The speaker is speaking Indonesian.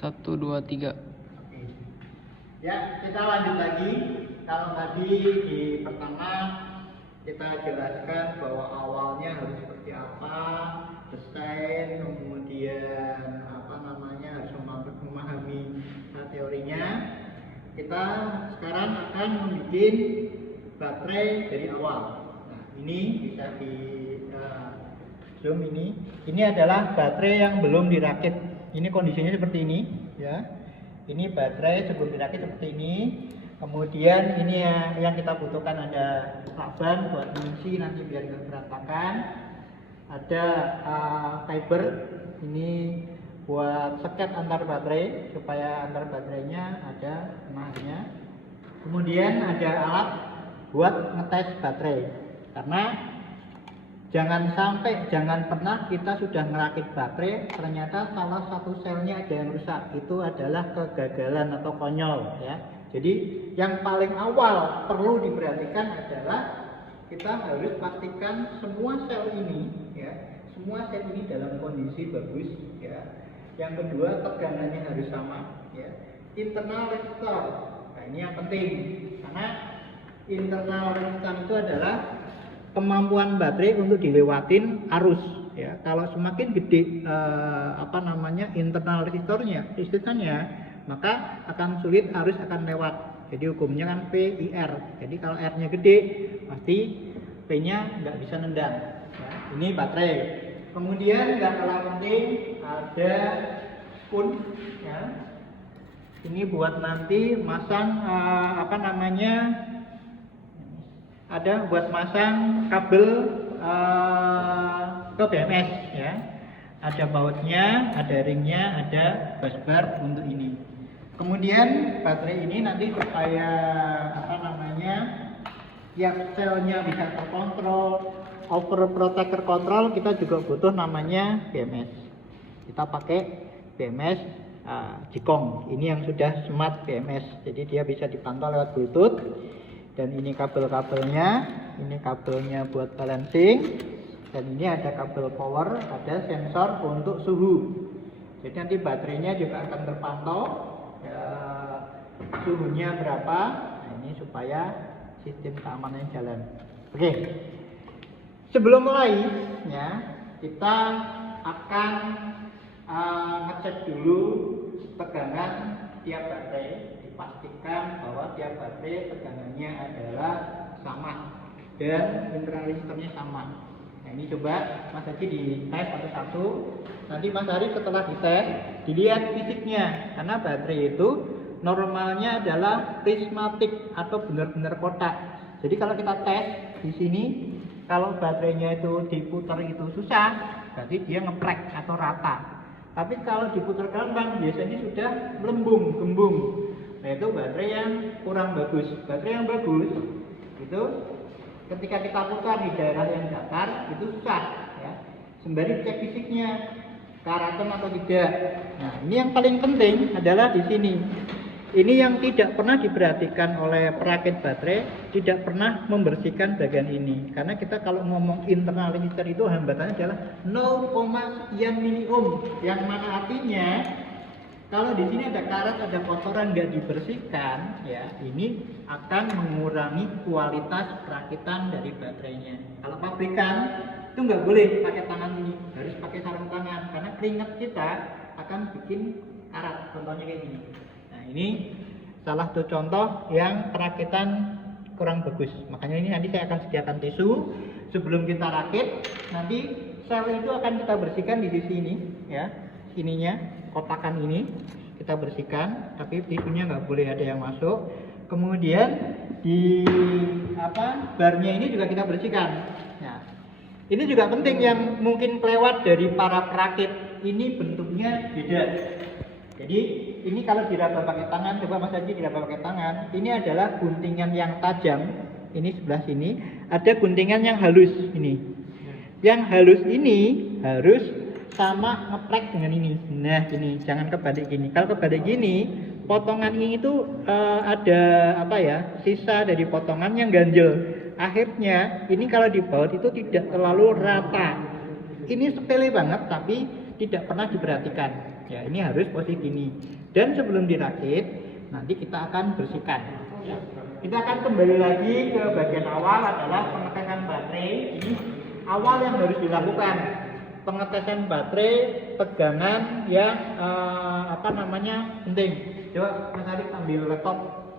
1, 2, 3. Ya, kita lanjut lagi. Kalau tadi di pertama kita jelaskan bahwa awalnya harus seperti apa, desain, kemudian harus memahami teorinya. Kita sekarang akan membuat baterai dari awal. Nah, ini bisa di zoom ini. Ini adalah baterai yang belum dirakit. Ini kondisinya seperti ini, ya. Ini baterai sebelum dirakit seperti ini. Kemudian ini yang kita butuhkan ada saban buat mengisi nanti biar nggak berantakan. Ada fiber ini buat sekat antar baterai supaya antar baterainya ada kenanya. Kemudian ada alat buat ngetes baterai, karena jangan pernah kita sudah ngerakit baterai ternyata salah satu selnya ada yang rusak. Itu adalah kegagalan atau konyol, ya. Jadi yang paling awal perlu diperhatikan adalah kita harus pastikan semua sel ini, ya, semua sel ini dalam kondisi bagus, ya. Yang kedua, tegangannya harus sama, ya. Internal resistor, nah ini yang penting, karena internal resistor itu adalah kemampuan baterai untuk dilewatin arus, ya. Kalau semakin gede internal resistannya, maka akan sulit arus akan lewat. Jadi hukumnya kan PIR. Jadi kalau R-nya gede, pasti P-nya nggak bisa nendang, ya. Ini baterai. Kemudian nggak kalah penting ada spoon, ya. Ini buat nanti masang ada buat masang kabel ke BMS, ya. Ada bautnya, ada ringnya, ada busbar untuk ini. Kemudian baterai ini nanti supaya tiap selnya bisa terkontrol, overprotector control, kita juga butuh namanya BMS. Kita pakai BMS Jikong. Ini yang sudah smart BMS. Jadi dia bisa dipantau lewat Bluetooth. Dan ini kabel-kabelnya, ini kabelnya buat balancing, dan ini ada kabel power, ada sensor untuk suhu. Jadi nanti baterainya juga akan terpantau suhunya berapa. Nah, ini supaya sistem keamanannya jalan. Oke, sebelum mulai, ya, kita akan ngecek dulu tegangan tiap baterai. Pastikan bahwa tiap baterai tegangannya adalah sama dan internal resistornya sama. Nah, ini coba Mas Haji di tes satu-satu. Nanti Mas Arif setelah dites dilihat fisiknya, karena baterai itu normalnya adalah prismatik atau benar-benar kotak. Jadi kalau kita tes di sini, kalau baterainya itu diputar itu susah, berarti dia ngeplek atau rata. Tapi kalau diputar gampang, biasanya sudah melembung, gembung. Nah, itu baterai yang kurang bagus. Baterai yang bagus itu ketika kita putar di daerah yang datar itu susah, ya. Sembari cek fisiknya karatan atau tidak. Nah, ini yang paling penting adalah di sini. Ini yang tidak pernah diperhatikan oleh perakit baterai, tidak pernah membersihkan bagian ini. Karena kita kalau ngomong internal resistor itu hambatannya adalah 0, sekian mili ohm, yang mana artinya kalau di sini ada karat, ada kotoran nggak dibersihkan, ya, ini akan mengurangi kualitas perakitan dari baterainya. Kalau pabrikan itu nggak boleh pakai tangan ini, harus pakai sarung tangan, karena keringat kita akan bikin karat. Contohnya kayak gini. Nah, ini salah satu contoh yang perakitan kurang bagus. Makanya ini nanti saya akan sediakan tisu sebelum kita rakit. Nanti sel itu akan kita bersihkan di sisi ini, ya, ininya. Kotakan ini kita bersihkan, tapi tisunya nggak boleh ada yang masuk. Kemudian di barnya ini juga kita bersihkan. Nah, ini juga penting yang mungkin kelewat dari para perakit. Ini bentuknya beda. Jadi ini kalau diraba pakai tangan, coba Mas Haji diraba pakai tangan. Ini adalah guntingan yang tajam. Ini sebelah sini. Ada guntingan yang halus ini. Yang halus ini harus sama ngeplek dengan ini. Nah, ini jangan kebalik gini. Kalau kebalik gini, potongan ini itu ada sisa dari potongan yang ganjel. Akhirnya ini kalau dibaut itu tidak terlalu rata. Ini sepele banget tapi tidak pernah diperhatikan. Ya, ini harus posisi gini. Dan sebelum dirakit, nanti kita akan bersihkan. Kita akan kembali lagi ke bagian awal adalah pengetesan baterai. Ini awal yang harus dilakukan. Pengetesan baterai, tegangan yang penting. Coba Mas Arif ambil laptop.